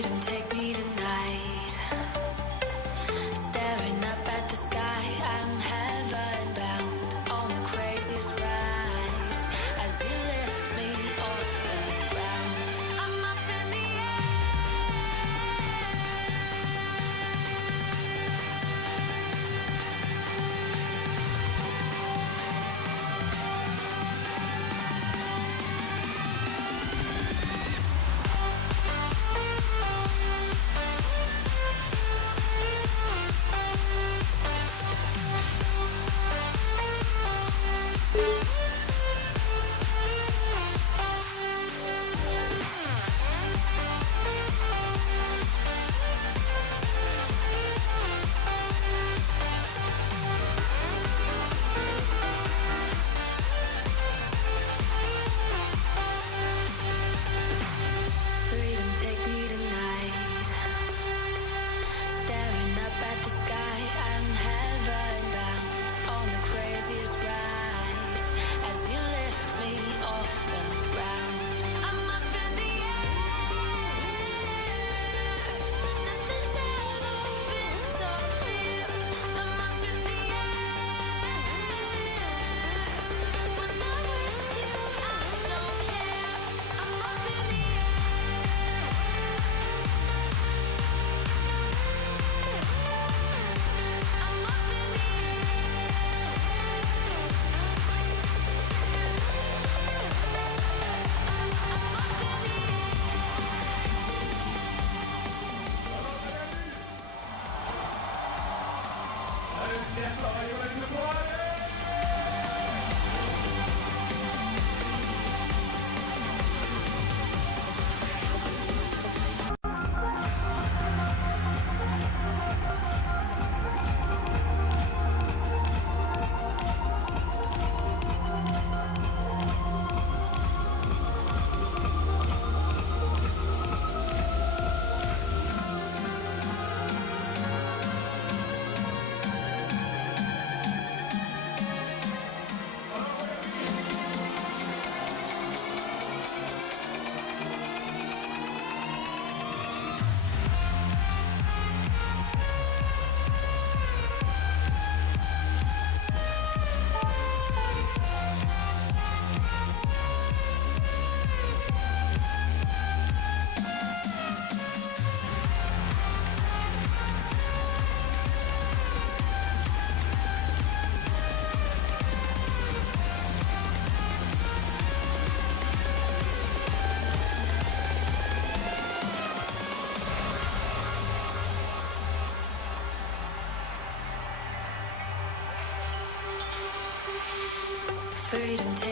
Freedom, take me tonight. Staring up at the sky, I'm heaven bound on the craziest ride. As you lift me off the ground, I'm up in the freedom, take me tonight. Staring up at the sky, I'm heaven bound on the craziest ride. As you lift me off the ground, I'm up in the air. Nothing's ever been so clear. I'm up in the air. When I'm with you, I don't care. I'm up in the I'm up in the freedom.